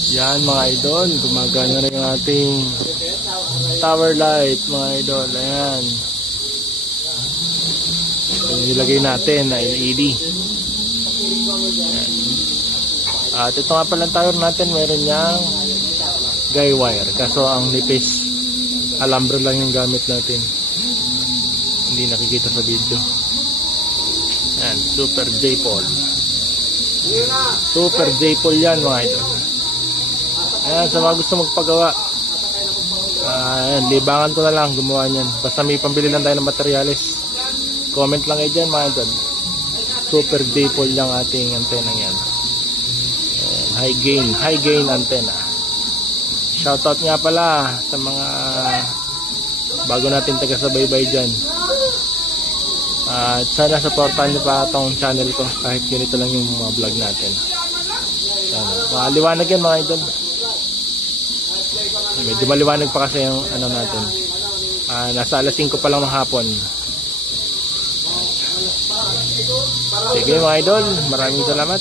Yan mga idol, gumagana rin yung ating tower light mga idol. Ayan. Ito yung nilagay natin na LED. Ayan. At ito nga palang tower natin, meron niyang guy wire. Kaso ang nipis, alambre lang yung gamit natin. Hindi nakikita sa video. Ayan, Super J-Pole. Super J-Pole yan mga idol. Ayan, sa mga gusto magpagawa, ayan, libangan ko na lang gumawa nyan. Basta may pambili lang tayo ng materyales. Comment lang kayo dyan mga idol. Super J-Pole yung ating antena yan. Ayan, high gain antena. Shoutout nga pala sa mga bago natin taga-subaybay dyan. At sana supportan nyo pa itong channel ko kahit ganito lang yung mga vlog natin. Maliwanag yan mga idol. Medyo maliwanag pa kasi yung ano natin. Nasa alas 5 pa lang ng hapon. Sige mga idol, maraming salamat.